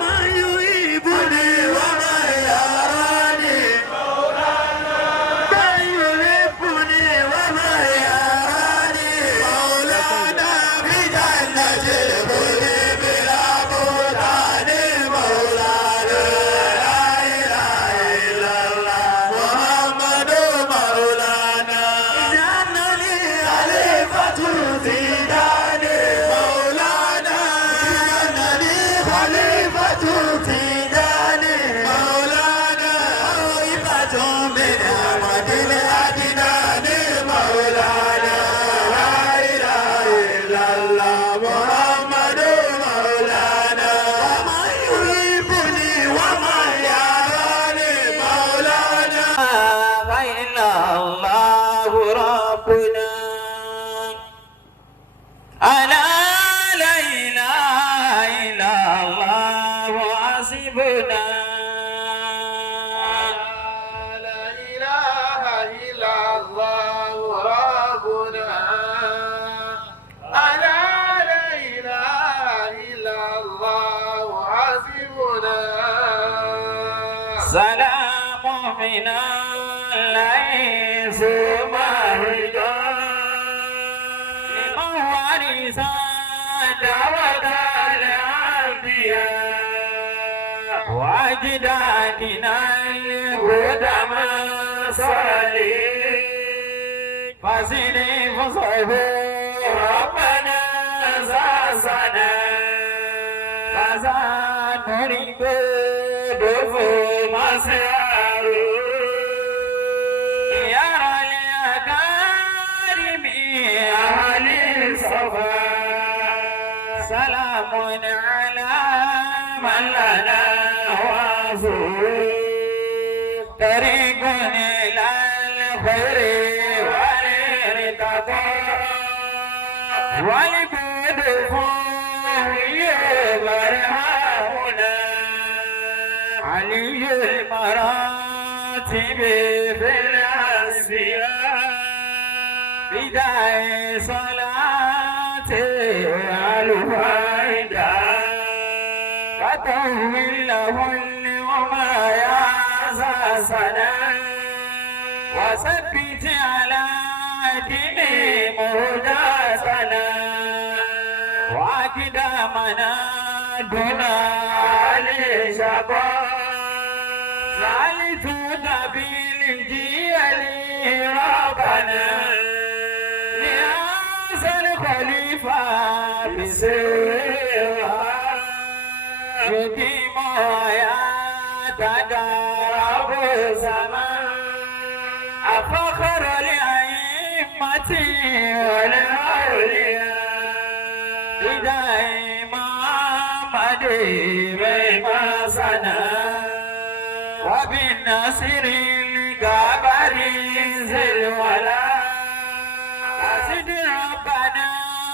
من يحبني ومن يراني مولانا من يحبني ومن يراني مولانا في جنة الخلد بلا بهتان مولانا لا إله إلا الله محمد مولانا جعلني خليفة تيجاني مولانا جعلني خليفة تيجاني مولانا خليفة من أحمد الأدنان مولانا لا إله إلا الله محمد مولانا ومن يحبني ومن يراني مولانا فإن الله ربنا ألا لا إله إلا الله حسبنا لا إله إلا الله ربنا ألا لا إله إلا الله حسبنا سلام من الله ثم الرجال ورث دعوة الأنبياء وأجدادنا القدماء صالحين فسلي فصحبه ربنا زاسنا فزانوريك دفو مسيارو يرى الأكارم أهل الصفا سلام على من لنا وصول طريق إلى الخير والارتقاء والجود فوق برهامنا علي المراتب في الأسفياء بداية صلاة الفائدة وطول له اليوم يا ساسنا وثبت على دين مهداتنا وأقدامنا دون الشقاء ثالث بالجيل ربنا لهذا الخليفة بسرها يقيم ويتدرب الزمان أفخر الأئمة والأولياء بدائما مديما سنا وبالنصر الجبر ذي الولا أسد ربنا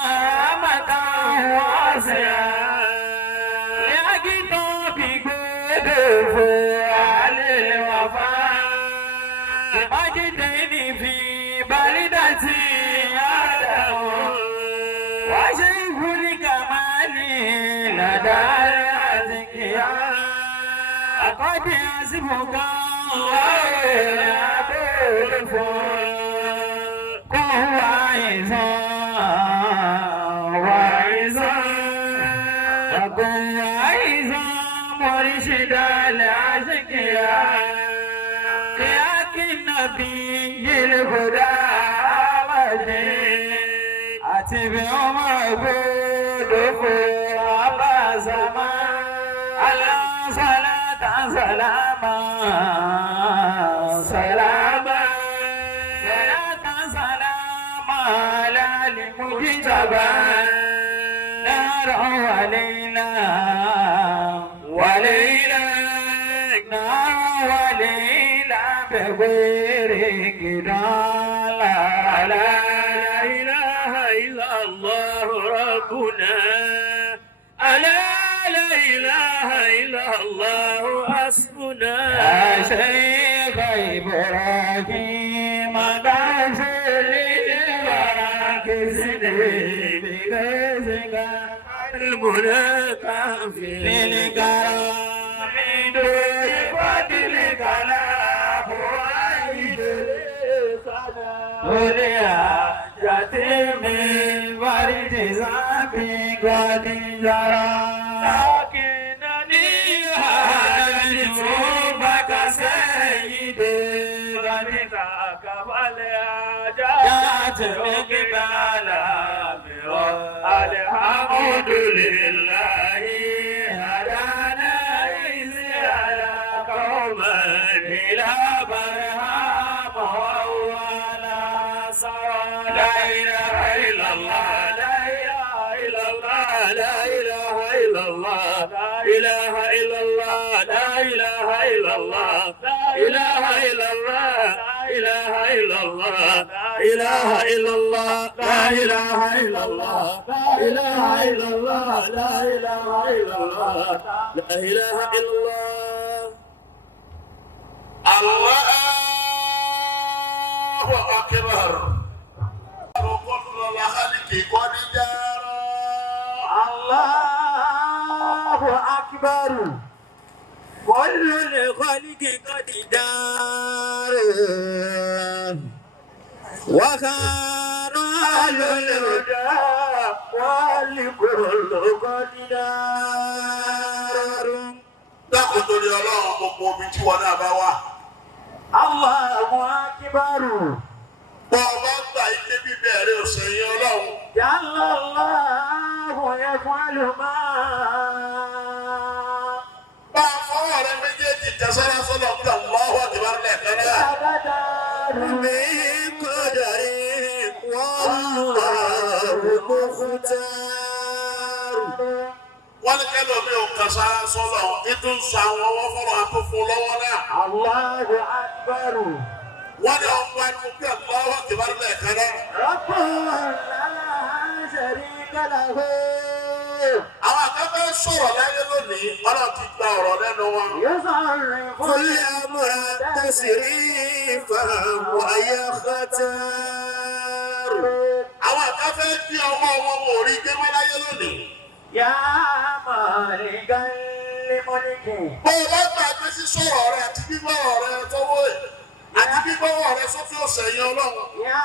رحمة واسعة يا كتابي قدف على الوفاء مجدني في بلدتي أدعو وشيخ الكمال لدى الأذكياء قد يسبق الله أبو الفول قوة وعزا وقوة عزا مرشد الأذكياء ياك النبي الهدى مجيد أتبع معبود أبا زمان على صلاة سلاما سلاما صلاة سلاما على المجتبى نارا وليلا وليلا نارا وليلا بغير كدال لا إله إلا الله ربنا ألا لا إله إلا الله حسبنا يا شيخ إبراهيم دعسل الورى كسني بغيظك المنى في الحاجة من ورد ذنبي قد جرى لكنني أرجوك سيدي غنيتك والحاجات أقبال الحمد لله هدانا إذ على قوما إلى برهام وأولا صار لا إله إلا الله لا إله إلا الله لا إله إلا الله لا إله إلا الله لا إله إلا الله لا إله إلا الله إله إلا الله لا إله إلا الله لا إله إلا الله لا إله إلا الله لا إله إلا الله لا إله إلا الله الله أكبر كل الخلق قد جرى الله أكبر كل الخلق قد دار وكان أهل الهدى والكل قد دار dákun torí Ọlọ́run gbogbo omi tí wọn náà bá wà. الله أكبر bọ́ ọ bá gbà ilé bíbẹ̀rẹ̀ òṣèyìn Ọlọ́run. جل الله يفعل ما bá a fọwọ́ rẹ méjèèjì tẹ̀sánná sọ́dọ̀ pé Allahu Akbar lẹ́ẹ̀kan náà. من قدر والله مختار wọ́n ní kẹ́lọ́ mi ò kàn sára sọ́dọ̀ ètò ń sọ àwọn ọwọ́ fọ́rọ̀ àtúfò lọ́wọ́ náà. الله أكبر wọ́n ní ọ̀pọ̀ ẹ̀kọ́ pé Allahu Akbar lẹ́ẹ̀kan náà. رب لا شريك له àwọn akẹ́kọ̀ọ́ sọ̀rọ̀ láyé lónìí Ọlọ́run ti gba ọ̀rọ̀ lẹ́nu wọn. يصرف الأمر تسريفا ويختار àwọn akẹ́kọ̀ọ́ bí ọmọ wọn wò rí gbé mọ́ láyé lónìí. يا مالك الملك bó o bá gbàgbé sí sọ̀rọ̀ rẹ àti bíbọ̀ rẹ tọwọ́ ẹ̀ àti bíbọ̀ rẹ sófin òṣèyìn Ọlọ́run. يا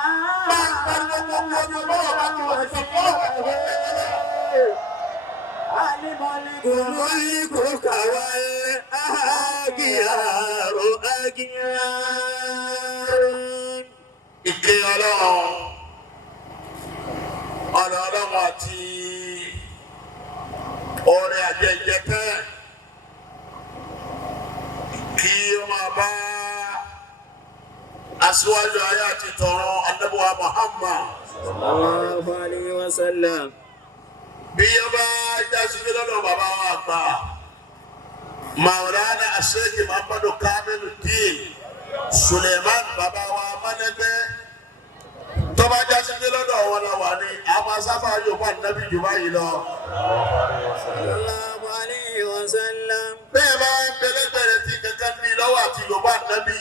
الملك ملكك والأغيار أغيار ìké Ọlọ́run Ọlọ́run àti oore àjẹjẹ tẹ́ kí ó máa bá aṣíwájú ayé àti tọ̀run Ànábì wa Muhammad. sallallahu alayhi wa sallam. bí ó bá jásí lọ́dọ̀ bàbá wa àgbà Maulana Sheikh Muhammadu Kamiluddin Suleiman bàbá wa Mánẹ́gbẹ́ tó bá jásí lọ́dọ̀ wọn la wà ní àwọn sábà yóò bá nàbí jù báyìí lọ. sallallahu alayhi wa sallam. bẹ́ẹ̀ bá ń bẹ̀lẹ́gbẹ̀rẹ̀ tí kankan ní lọ́wọ́ àti yorùbá nàbí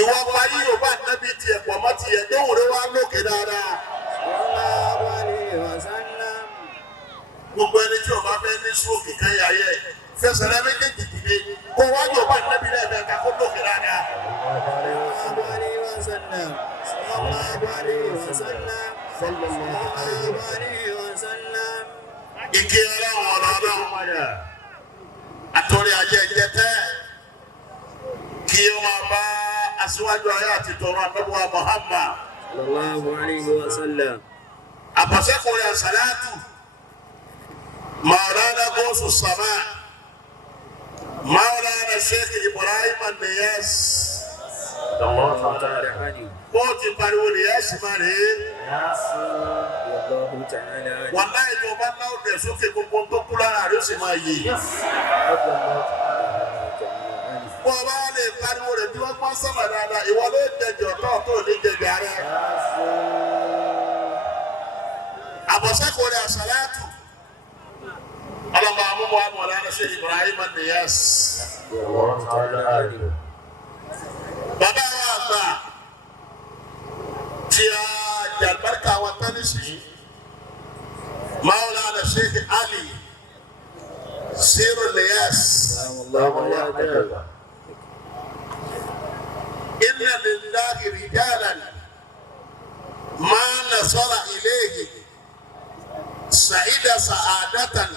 ìwọ parí yorùbá nàbí tiẹ̀ pọ̀ mọ́ tiẹ̀ dóhùn rẹ wá lókè dáadáa. sallallahu alayhi wa sallam. gbogbo ẹni tí o bá fẹ́ ní sóòkì kan yà yẹ fẹsẹ̀ rẹ méjèèjì dìde kó wá yorùbá nàbí lẹ́ẹ̀mẹ́ta kó lókè dáadáa. sallallahu alayhi wa sallam. sallallahu alayhi wa sallam. sallallahu alayhi wa sallam. ìkí ọlọ́run àtọ́rí ajé jẹ́tẹ́ kí ó máa bá aṣíwájú ayé àti tọrọ Ànábì wa Muhammad. sallallahu alayhi wa sallam. àpọ̀sẹ́kùnrin àṣàlátù Maulana Gawsu Sama Maulana Sheikh Ibrahim An-Niyas sallallahu ta'ala anhu. bó ti pariwo Niyas máa rè é. sallallahu ta'ala anhu. wàláhì tó bá náwó rẹ̀ sókè gbogbo tó kú lára rẹ̀ ó sì máa yè. bó o bá wà lè pariwo rẹ̀ tí wọ́n pọ́n sọ́mà dáadáa ìwọ ló jẹjọ tó ní jẹjẹ rẹ̀. àbọ̀sẹ́kùnrin àṣàlátù ọlọ́mọ amúmọ́ Maulana Sheikh Ibrahim An-Niyas. bàbá wa àgbà tí a jàlbárkà wa tán sí Maulana Sheikh Ali Sirul Niyas. inna lillahi rijalan ما نصر إليه سعيد سعادة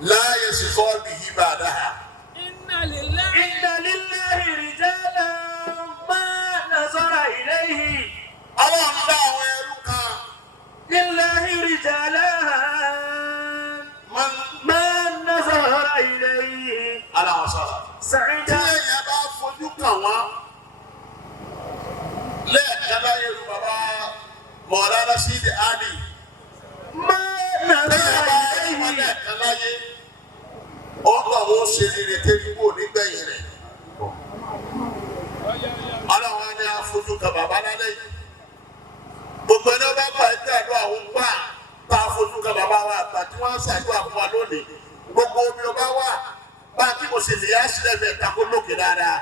لا يشقى به بعدها. إن لله رجالا ما نظر إليه الله دعوة لله رجالا ما نظر إليه على وصلة سعيدا يا باب فجوكا لا كذا يا بابا مولانا سيدي علي ما نظر إليه ọgbà wọn ṣe rere tẹ́lẹ̀ kó nígbẹ̀yìn rẹ̀ ọlọ́run á ní afojú kan bàbá lálẹ́ yìí gbogbo ẹni ọba bá ẹgbẹ́ àdó àwọn gbà bá afojú kan bàbá wa àgbà tí wọ́n ń ṣàdúrà fún wa lónìí gbogbo omi ọba wà bá kí mo ṣe lè yá sílẹ̀ mẹ́ta kó lókè dáadáa.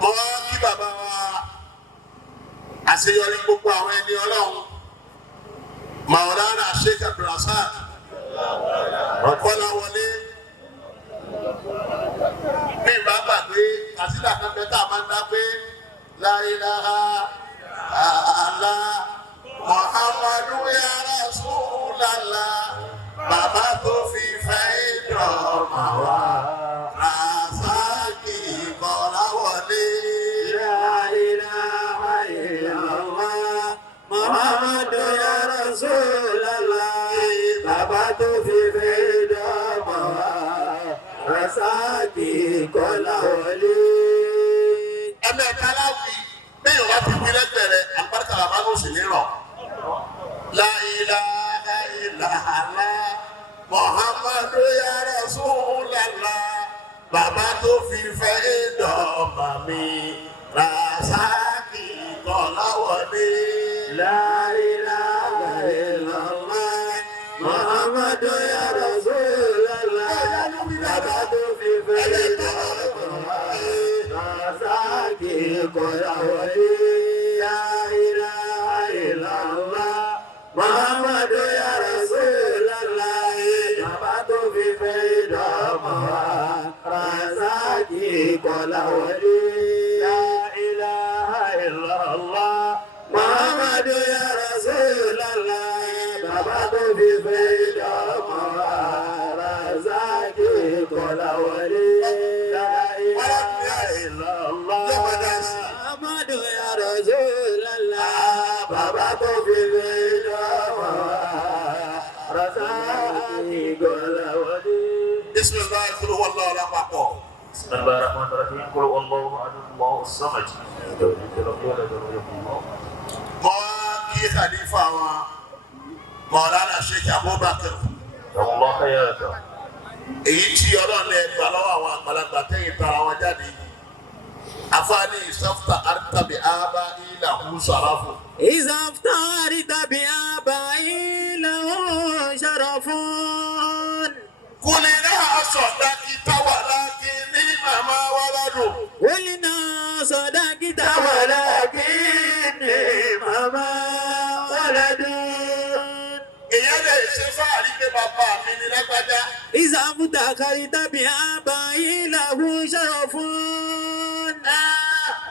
mo wá kí bàbá wa àṣeyọrí gbogbo àwọn ẹni ọlọ́run. Maulana Sheikh Abdulrasaq Ọ̀kọ́láwọlé bí ìbá gbàgbé àsìlá kan bẹ́tà máa ń dá pé la ilaha illallah Muhammadu ya Rasulallah bàbá tó fi fẹ́ ìdọ̀mà wá Rasaki Ọ̀kọ́láwọlé la ilaha illallah Muhammadu ya Rasulallah bàbá tó fi fẹ́ dọ́mọ̀ wá Rasaki Ọ̀kọ́láwọlé. ẹ̀mẹ̀ka láwùí bẹ́ẹ̀ wá fi wí lẹ́gbẹ̀rẹ̀ àgbàdàkà bàbá ló sì nírọ̀. La ilaha illallah Muhammadu ya Rasulallah bàbá tó fi fẹ́ dọ́mọ̀ mi Rasaki Ọ̀kọ́láwọlé. La ilaha illallah Muhammadu ya Rasulallah bàbá tó fi fẹ́ dọ́mọ̀ Rasaki Ọ̀kọ́láwọlé. La ilaha illallah Muhammadu ya Rasulallah bàbá tó fi fẹ́ dọ́mọ̀ Rasaki Ọ̀kọ́láwọlé. La ilaha illallah Muhammadu ya Rasulallah bàbá tó fi fẹ́ dọ́mọ̀ Rasaki Ọ̀kọ́láwọlé. La ilaha illallah Muhammadu ya Rasulallah bàbá tó fi fẹ́ dọ́mọ̀ Rasaki Ọ̀kọ́láwọlé. Bismillah kúrò wọ́n lọ́wọ́ lápapọ̀. بسم الله الرحمن الرحيم قل هو الله احد الله الصمد لم يلد ولم يولد ولم يكن له Mo kí Khalifa wa Maulana Sheikh Abubakar. الله حياته Èyí tí Ọlọ́run lè gbà lọ́wọ́ àwọn àgbàlagbà tẹ́yìn tara wọn jáde. Àfáàní ìsọ́fúta àrítàbí àbá ilà hù sàráfù. إذا افترض بآبائي له شرف Kúlì náà sọ̀dá kí táwà lákì ní màmá wàládùn. قلنا صدقت ولكن ماما ولد Èyàn lè ṣe fáàrí pé bàbá mi ni lágbájá. إذا افتخرت بآبائي له شرف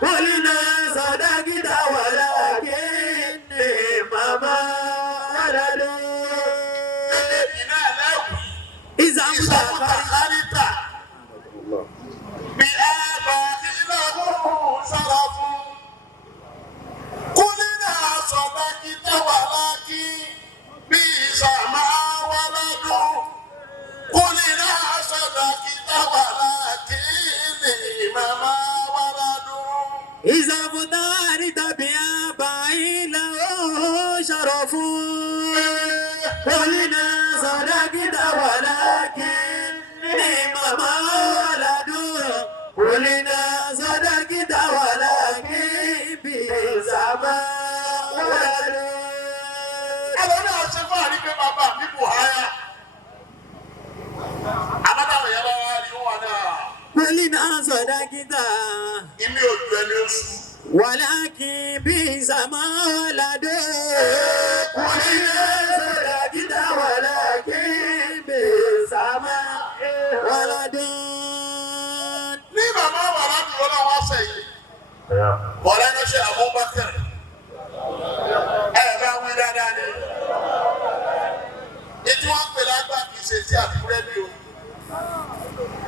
قلنا صدقت ولكن ماما ولد Iná aláwì. إذا افتخرت Àríta. Bí àbá ilé ọ̀hún sára fún. Kúlì náà sọ̀dá kí táwà lákì bí ìsàmà wà lọ́dún. Kúlì náà sọ̀dá kí táwà lákì ní màmá wà lọ́dún. إذا افتخرت بآبائي له شرف قلنا صدقت ولكن ماما ولد قلنا صدقت ولكن بئس ما ولد Àwọn náà ṣe fáàrí pé bàbá mi bù háyà. Àbátáwọ̀ yẹn bá wá rí wọn náà. قلنا صدقت Ilé ojú ẹni oṣù. ولكن بئس ما ولد قلنا صدقت ولكن بئس ما ولد Ní màmá Mọ̀lánà ṣe Abubakar. Ẹ bá wí dáadáa ni. Ètò wọn pè lágbà kì í ṣe tí àti búrẹ́dì o.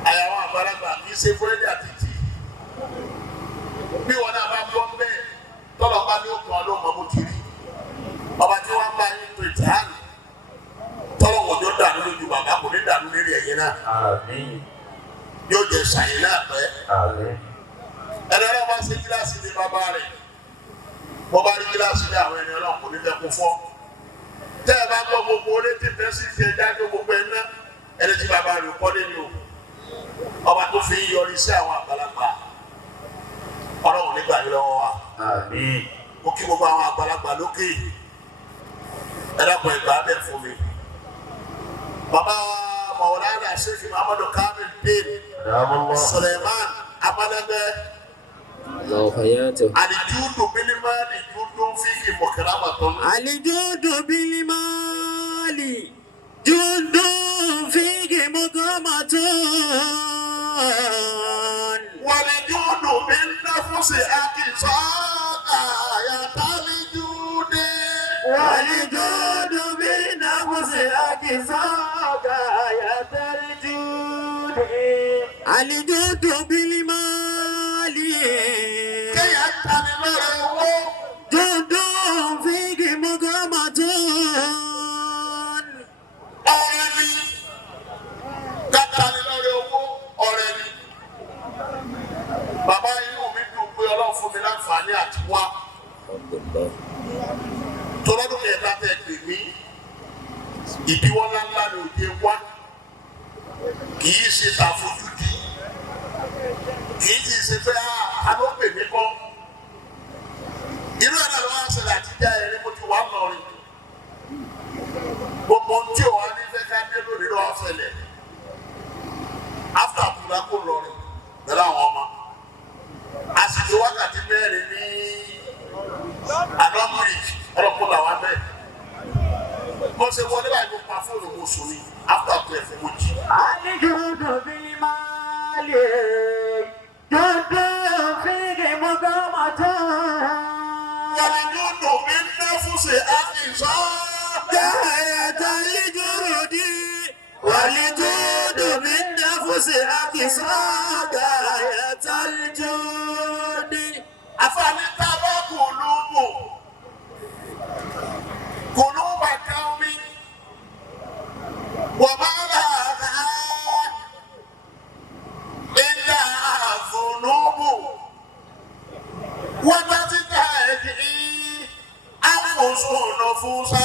Àyàwó àgbàlagbà kì í ṣe búrẹ́dì àti tí. Bí wọn náà bá gbọ́ bẹ́ẹ̀, tọ́lọ̀ bá ní òkun ọlọ́run mọ́ bó ti rí. Ọba tí wọ́n bá yín pè jáàlì. Tọ́lọ̀ wọ́n jọ dànù lójú bàbá kò ní dànù lérí ẹ̀yìn náà. Yóò jẹ ṣàyìn náà pẹ́. Ẹni ọlọ́run bá ṣe gíláàsì ní bàbá rẹ̀. Bọ́ bá rí gíláàsì ní àwọn ẹni ọlọ́run kò ní fẹ́ kún fọ́. Tẹ́ ẹ bá gbọ́ gbogbo orí tí bẹ́ẹ̀ sì ṣe jáde gbogbo ẹ̀ ná ẹni tí bàbá rẹ̀ kọ́ lé ní o. Ọba tó fi yọrí sí àwọn àgbàlagbà. Ọlọ́run nígbà yìí lọ́wọ́ wa. Mo kí gbogbo àwọn àgbàlagbà lókè. Ẹ dákun ẹgbà bẹ́ẹ̀ fún mi. Bàbá Mọ̀wọ́láńdà Sheikh Muhammadu Kamil Bin Suleiman Amalẹ́gbẹ́. Alijudu bilimali judun fihi mukramatun. Alijudu bilimali judun fihi mukramatun. Walijudu bin nafsi akisaka yatalijudi. Walijudu bin nafsi akisaka yatalijudi. Alijudu bilimali. Judun fihi mukramatun. Ọ̀rẹ́ ni kátàlí lórí owó ọ̀rẹ́ ni. Bàbá inú mi dùn pé Ọlọ́run fún mi láǹfààní àti wá. Tọ́lọ́dún kẹta tẹ̀ pè mí. Ìdíwọ́ ńláńlá ni òde wá. Kì í ṣe tàfojúdi. Kì í ti ṣe pé alópè mi kọ́. Irú ẹ̀ náà ló wá ń ṣẹlẹ̀ àtijọ́ ẹ̀rí mo ti wá lọ́rin. Gbogbo tí o wá ní fẹ́ ká dé lónìí lọ́wọ́ ṣẹlẹ̀. After àkùrá kò lọ́rin pẹ̀lú àwọn ọmọ. A sì ti wákàtí mẹ́rin ní Adọ́mùrì ọlọ́pàá làwọn bẹ́ẹ̀. Mo ṣe wọlé báyìí mo pa fóònù mo sùn ní after àkùrá ẹ̀fọ́ mo jì. Alijudu bilimali judun fihi mukramatun. Walijudu bin nafsi akisaka yatalijudi. Walijudu bin nafsi akisaka yatalijudi. Afani taba kuluba kaumi wa malaha illa dhunubu wa tatitaji anfusu nufusa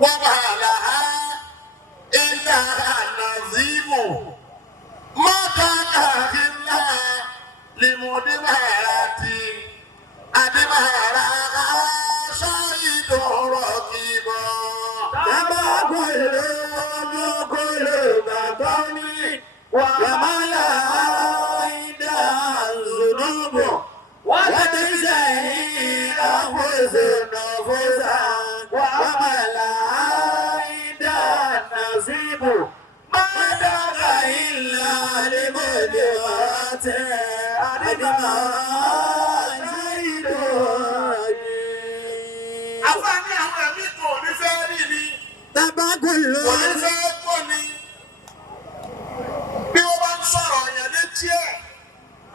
wa malaha illa nazimu ma kana illa limudimarati adimara shahidu rakiba Tabakulu batoni wa malaida zunubu wa tazahir anfusa wa malaida nazibu ma daga illa limudimarati Afáàní àwọn ẹ̀mí kan ò ní fẹ́ rí ni. Tabakulu Kò ní fẹ́ gbọ́ ni. Bí wọ́n bá ń sọ̀rọ̀ èèyàn létí ẹ̀,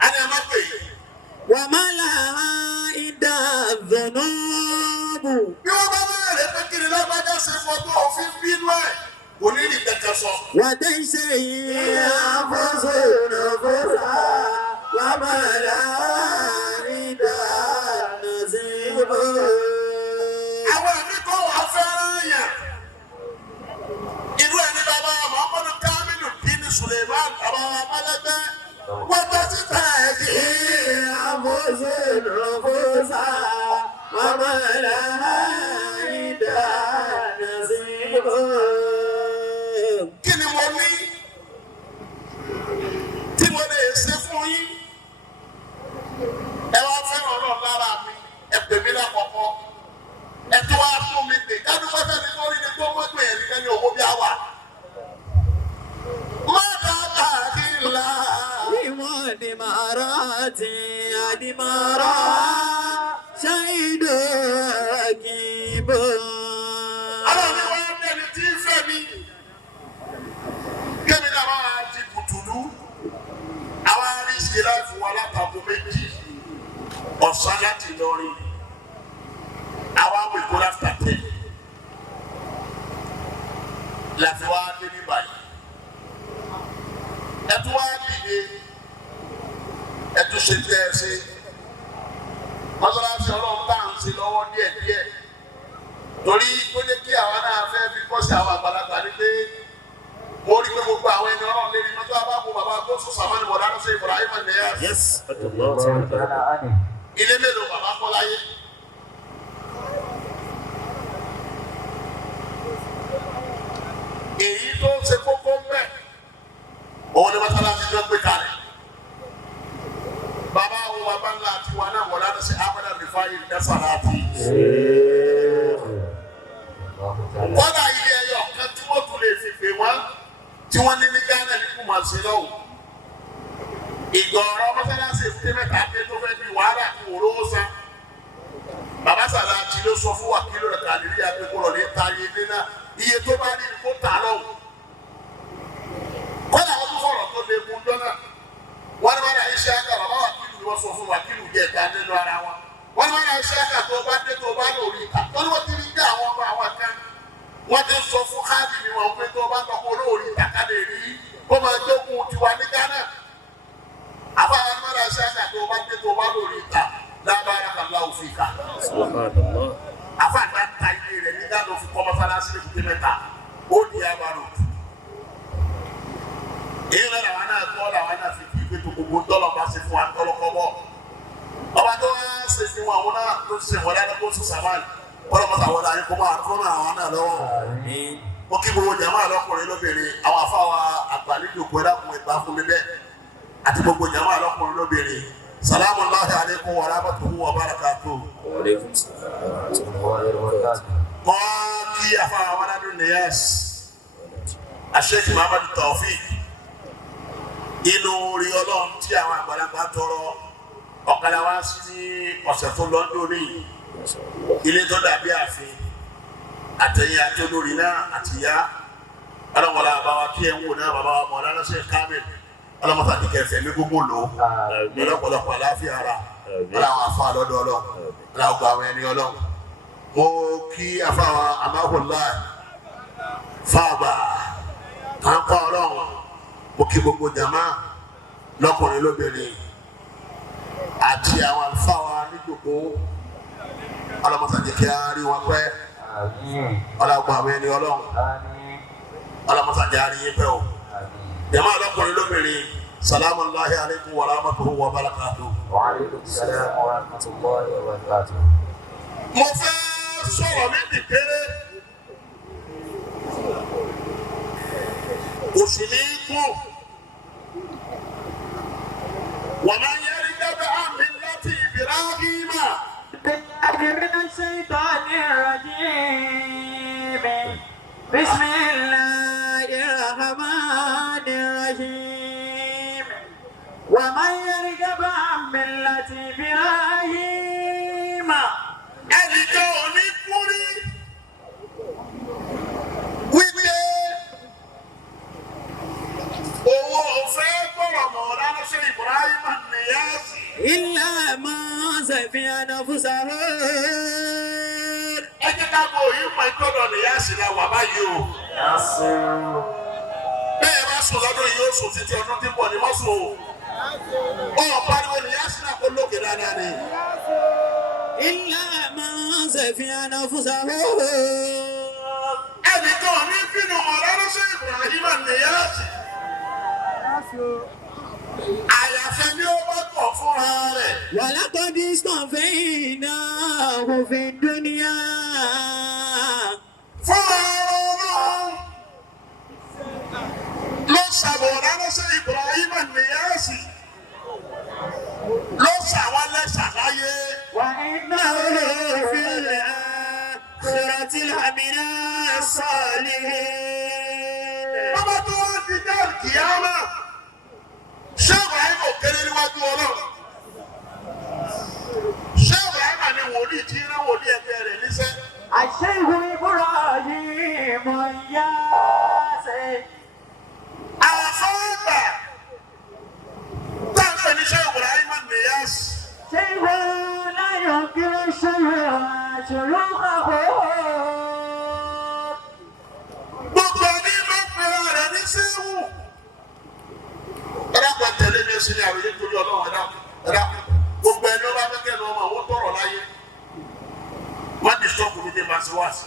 a ní ẹ má pè é. wa malaida zunubu. Bí wọ́n bá bẹ̀rẹ̀ pé kí ni lágbájá ṣe fọ́tò òfin bínú ẹ̀, kò ní rí kẹ̀kẹ́ sọ. Wa tazahir anfusa wa malaida nazibu. Àwọn ẹ̀mí kan wà fẹ́ràn yàn. Irú ẹni bàbá Muhammadu Kamilu Bin Suleiman bàbá Amalẹ́gbẹ́. Wọ́n bá síta ẹ̀dí. Anfusa wa malaida nazibu. Kí ni mo ní tí mo lè ṣe fún yín? Ẹ wá fẹ́ràn Ọlọ́run lára mi, ẹ pè mí lákọ̀ọ́kọ́. Ẹ tó wá fún mi pè ká dúpẹ́ sẹ́ni tó rí ni tó mọ́tò yẹn nìkan ní owó bí a wà. Má dáadáa kí n la. Ìwọ̀n ni màrá ti àdìmọ́. مرا شهد أكيب Àwọn mi wá bẹ̀rẹ̀ tí ń fẹ́ mi. Kẹ́mi náà máa di kùtùlù. Àwọn arísí láti wà látàkùn méjì. Ọ̀sán láti lọrin. Àwọn àwọn ìkó láfta tẹ̀. Láti wá dé ní báyìí. Ẹ̀tún wá dìde. Ẹ̀tún ṣe tẹ́ ẹ ṣe. Mọ́sálásí Ọlọ́run tá à ń ṣe lọ́wọ́ díẹ̀díẹ̀. Torí ó lé kí àwọn náà fẹ́ fi kọ́ sí àwọn àgbàlagbà ní pé mo rí pé gbogbo àwọn ẹni Ọlọ́run lé ní mọ́tò àbábọ̀ bàbá gbósùn sàmánì bọ̀dá ló ṣe Ibrahim Niyas. Yes. Ilé mélòó bàbá kọ́ láyé. Èyí tó ń ṣe kókó ń bẹ̀ òun ni mọ́sálásí tó ń gbé kalẹ̀. Bàbá àwọn bàbá ńlá tiwa náà wọ̀lá ló ṣe Ahmadu Rifai Dassalati. Kọ́dà ilé ẹyọ kan tí wọ́n tún lè fi pè wọ́n tí wọ́n ní ní Ghana ní Kumasi lọ́wọ́. Ìgbọ̀nrọ̀ mọ́sálásí èkúté mẹ́ta pé tó fẹ́ di wàhálà kí wòró ó san. Bàbá Sàláàtì ló sọ fún wàkílò rẹ̀ kàdírí àpékòrò ní tari ilé náà. Iye tó bá ní kó tà lọ́wọ́. Kọ́dà wọ́n tún fọ̀rọ̀ tó lè mú jọ́nà. Wọ́n ní bára iṣẹ́ àgbà bàbá wàkílù ni wọ́n sọ fún wàkílù jẹ́ ẹ̀ka nínú ara wọn. Wọ́n ní bára iṣẹ́ àgbà tó bá dé tó bá lórí ìta. Wọ́n ní wọ́n ti rí gbé àwọn ọmọ àwọn kan. Wọ́n ti sọ fún káàdì ni wọ́n pé tó bá lọ́kọ́ lórí ìta ká lè rí kó máa jókòó tiwa ní Ghana. Àbáwọn ní bára iṣẹ́ àgbà tó bá dé tó bá lórí ìta lábára kàlá òfin ká. Àfàdá ta ilé rẹ̀ ní Ghana òfin kọ́ mọ́sálásí lè kúté mẹ́ta. Ó di abàrò. Èyí lọ́la wa náà kọ́ làwọn náà fi kí ìgbé tó gbogbo tọ́lọ̀ bá ṣe fún wa tọ́lọ́kọ́ bọ̀. Ọba tó wá ṣe fi wọn àwọn náà tó ṣe wọlé adé kó sùn sàmáàlì. Kọ́lọ́ mọ́ta wọlé ayé kó máa kọ́ náà àwọn náà lọ́wọ́. Mo kí gbogbo jàmáà lọ́kùnrin lóbìnrin àwọn afáwa àgbàlejò kó dákun ìgbà fún mi bẹ́ẹ̀. Àti gbogbo jàmáà lọ́kùnrin lóbìnrin. Salamu alaykum wa rahmatullahi wa barakatuh. Mọ́ kí afáwa Ahmadu Niyas. Sheikh Muhammad Taofeeq. Inú orí Ọlọ́run tí àwọn àgbàlagbà tọrọ ọ̀kadà wá sí ní ọ̀sẹ̀ tó lọ́dún ní ilé tó dàbí ààfin àtẹ̀yìn àti olórí náà àti ìyá ọlọ́mọlá àbáwá kí ẹ̀ ń wò náà bàbá wa mọ̀ ọ́nà ṣe kámẹ́l ọlọ́mọta ti kẹfẹ́ ní gbogbo lò ọlọ́pọ̀lọpọ̀ àláfíà ara ọlọ́wọ́ afọ àlọ́dọ̀ ọlọ́run ọlọ́gbà àwọn ẹni ọlọ́run. Mo kí afáwa amáhùnlá fáàbà táǹkọ́ ọlọ́run. Mo kí gbogbo jàmá lọ́kùnrin lóbìnrin àti àwọn àlùfáà wa níjòkó ọlọ́mọsàjẹ́ kí á rí wọn pẹ́ ọlọ́gbọ́n àwọn ẹni ọlọ́run ọlọ́mọsàjẹ́ á rí yín pẹ́ o. Jàmá lọ́kùnrin lóbìnrin salamu alaykum wa rahmatullahi wa barakatuh. Wa alaykum salam wa rahmatullahi wa barakatuh. Mo fẹ́ sọ̀rọ̀ méjì péré. Oṣù ní kú. ومن يرغب عن ملة إبراهيم من الشيطان الرجيم بسم الله الرحمن الرحيم ومن يرغب عن ملة إبراهيم ẹnìkan ò ní kú rí wípé owó òfé gbọ́dọ̀ mọ̀ lánàṣẹ́ Ibrahim Niyas. إلا ما سفي نفسه. Ẹ jẹ́ ká gbọ́ òyìn mọ̀ ìgbọ́dọ̀ Niyas la wà báyìí o. Bẹ́ẹ̀ bá sùn lọ́dún yìí ó sùn títí ọdún tí ń bọ̀ ní mọ́sùn o. Ó pariwo Niyas náà kó lókè dáadáa ni. إلا ما سفي نفسه. Ẹnìkan ò ní bínú mọ̀ lánàṣẹ́ Ibrahim Niyas. Àyàfẹ́ ni ó bá kọ̀ fúnra rẹ̀. ولقد اصطفيناه في الدنيا. Fúnra Ọlọ́run ló ṣàbọ̀dá lọ́sẹ̀ Ibrahim Niyas ló ṣàwọn lẹ́sà láyé. وإنه في الآخرة لمن الصالحين. Bàbá tó wá di dáàbì kìámà. Ṣé Ibrahim ò kéré níwájú Ọlọ́run? wòlíì tí rán wòlíì ẹgbẹ́ rẹ̀ níṣẹ́. الشيخ إبراهيم ياسين àfọ́gbà táwọn ní Sheikh Ibrahim Niyas. شيخ لا ينكر شيوخه gbogbo ní ló pera rẹ̀ ní sẹ́wù. ẹ̀rọ kan tẹ̀lé ní ẹsẹ̀ ní àròyé torí ọlọ́run ẹ̀dá gbogbo ẹni ọba kẹ́kẹ́ ní ọmọ àwọn tọrọ láyé má di sọ́ọ̀kù ní dèmà sí wáàsí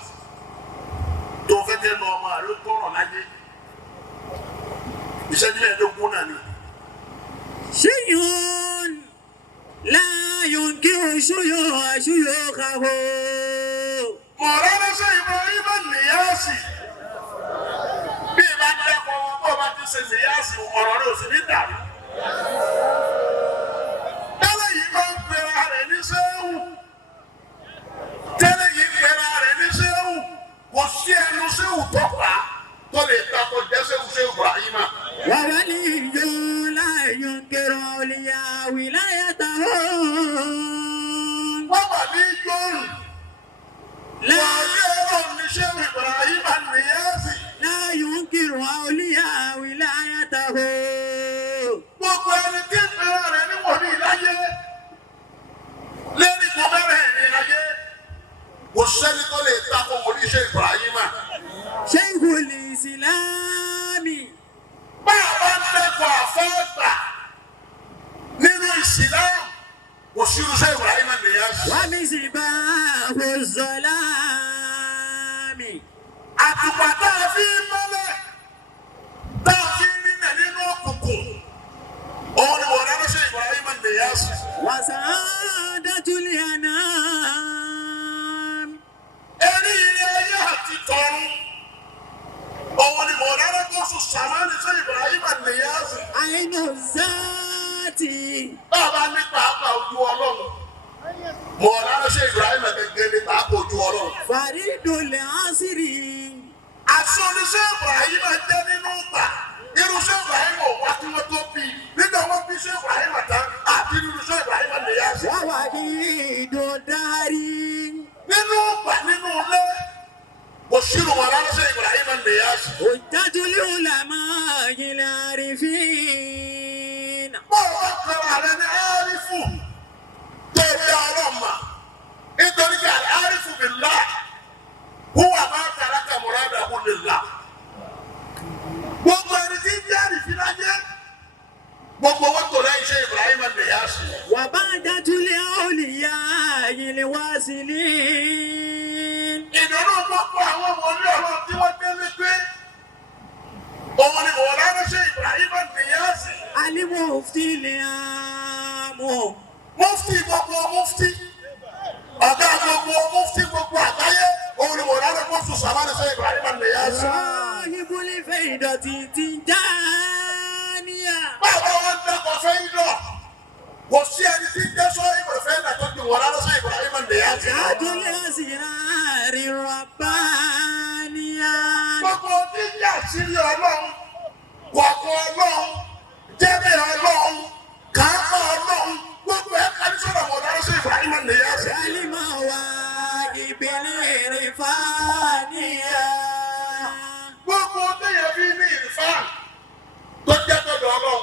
tó kẹ́kẹ́ ní ọmọ àrò tọrọ láyé ìṣẹ́jú ẹ̀ẹ́dógún náà ni. شيء لا ينكر شيوخه Mọ̀rọ́lá Sheikh Ibrahim Niyas. bí ìbá ń dẹ́kọ̀ wọn bó bá ti ṣe Niyas ọ̀rọ̀ rẹ̀ ò sì ní dàrú. tẹ́lẹ̀ yìí máa ń pera rẹ̀ ní sẹ́wù. tẹ́lẹ̀ yìí pera rẹ̀ ní sẹ́wù. kò sí ẹnu sẹ́wù tó pa tó lè takò jẹ́ sẹ́wù Sheikh Ibrahim. وولي لا ينكر أولياء ولايته wọ́n wà ní yóòrùn. لا Sheikh Ibrahim Niyas. لا ينكر أولياء ولايته gbogbo ẹni tí ń pera rẹ̀ ní wòlíì láyé lẹ́ni kò bẹ̀rẹ̀ ní ayé kò sẹ́ni tó lè takò wòlíì Sheikh Ibrahim. شيخ الإسلام bá a bá ń dẹ́kọ̀ àfọ́gbà nínú ìsìlámù kò sírú Sheikh Ibrahim Niyas. ومصباح الظلام àtùpà tá a fi ń mọ́lẹ̀ tá a fi ń rìnà nínú òkùnkùn òun ni wọ́n dáná Sheikh Ibrahim Niyas. وسعادة الأنام ẹni ilé ayé àti tọ̀run òun ni wọ́n dáná tó sùn sàmánì Sheikh Ibrahim Niyas. عين الذات bàbá ní pàápàá ojú ọlọ́run wọ́n dáná Sheikh Ibrahim gẹ́gẹ́ ní pàápàá ojú ọlọ́run. فريد العصر àṣọ ni Sheikh Ibrahim jẹ́ nínú ìgbà irú Sheikh Ibrahim wà tí wọ́n tó bí nígbà wọ́n bí Sheikh Ibrahim tán àti irú Sheikh Ibrahim Niyas. ووحيد الدهر nínú ìgbà nínú ilé kò sírù wọn dáná Sheikh Ibrahim Niyas. حجة العلماء العارفين bọ́ọ̀ bá kọ́ra rẹ ní árífù tó rí ọlọ́mà nítorí pé árífù billah huwa ma taraka muradahu lillah. gbogbo ẹni tí ń jẹ́ àrífín láyé gbogbo wọn tó lẹ́yìn Sheikh Ibrahim Niyas. وبعدة الأولياء الواصلين ìdùnnú gbogbo àwọn wòlíì ọlọ́run tí wọ́n délé gbé òun ni wọ́n lọ́dún Sheikh Ibrahim Niyas. المفتي العام mufti gbogbo mufti ọ̀gá gbogbo mufti gbogbo àgbáyé òun ni wọ́n lọ́dún mufti sàmánì Sheikh Ibrahim Niyas. صاحب الفائدة التجانية báwo wọn dẹ́kọ̀ fẹ́ yín lọ kò sí ẹni tí ń jẹ́ sọ ìbò fẹ́ náà tó ju wọ́n lọ́dún Sheikh Ibrahim Niyas. ذات الأسرار الربانية gbogbo tí ń yà sílé ọlọ́run kọ̀ọ̀kan ọlọ́run jẹ́bẹ̀ ọlọ́run kàákọ̀ ọlọ́run gbogbo ẹ̀ ká ní sọ̀rọ̀ wọ́n lọ́dún Sheikh Ibrahim Niyas. المواهب العرفانية gbogbo téèyàn fi ní ìrìfà tó jẹ́ tọ̀dọ̀ ọlọ́run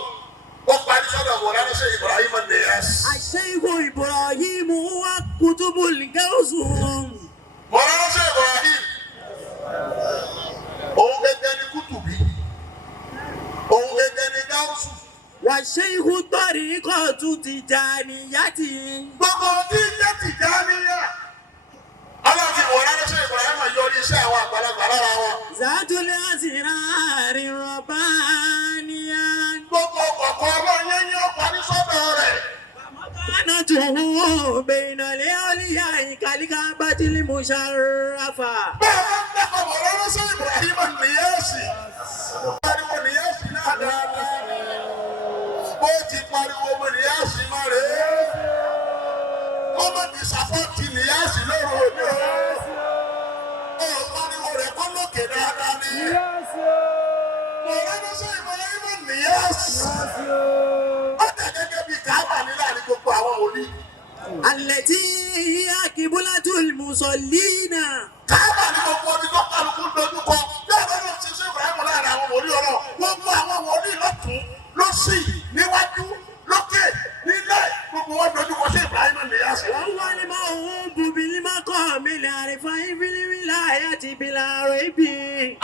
ó parí sọ́dọ̀ wọ́n lọ́dún Sheikh Ibrahim Niyas. الشيخ إبراهيم هو كتب الجوز wọ́n lọ́dún Sheikh Ibrahim òun gẹ́gẹ́ ní kútùbí òun gẹ́gẹ́ ní gáúsù. والشيخ طريقة تجانية gbogbo tí ń jẹ́ Tìjàníyà ọlọ́run ti wọ̀ lọ́dún Sheikh Ibrahim yọrí iṣẹ́ àwọn àgbàlagbà lára wọn. ذات الأسرار الربانية gbogbo ọ̀kọ̀ọ̀kan ọlọ́run yẹn ní ọ̀pá ní sọ́dọ̀ rẹ̀. مكانته بين الأولياء كالكعبة المشرفة bẹ́ẹ̀ bá ń dẹ́kọ̀ wọ̀ lọ́dún Sheikh Ibrahim Niyas. pariwo Niyas náà dáadáa bó ti pariwo mo Niyas má rè é. ọmọ mi sàpọ́tì Niyas lóru òní o. ó pariwo rẹ̀ kọ́ lókè dáadáa ni. mo lọ́dún Sheikh Ibrahim Niyas. ó dẹ̀ gẹ́gẹ́ bí káàbà ní láàrin gbogbo àwọn òní. التي هي قبلة المصلين. káàbà ní gbogbo ọdún tó kálukú dojú kọ bẹ́ẹ̀ bá lọ ṣe ṣe Ibrahim láàrin àwọn wòlíì ọ̀rọ̀ gbogbo àwọn wòlíì lọ́tún lọ́sì níwájú lókè nílẹ̀ gbogbo wọn dojú kọ ṣe Ibrahim nìyàsí. وهو الموهوب بالمقام العرفان في الولاية بلا ريب.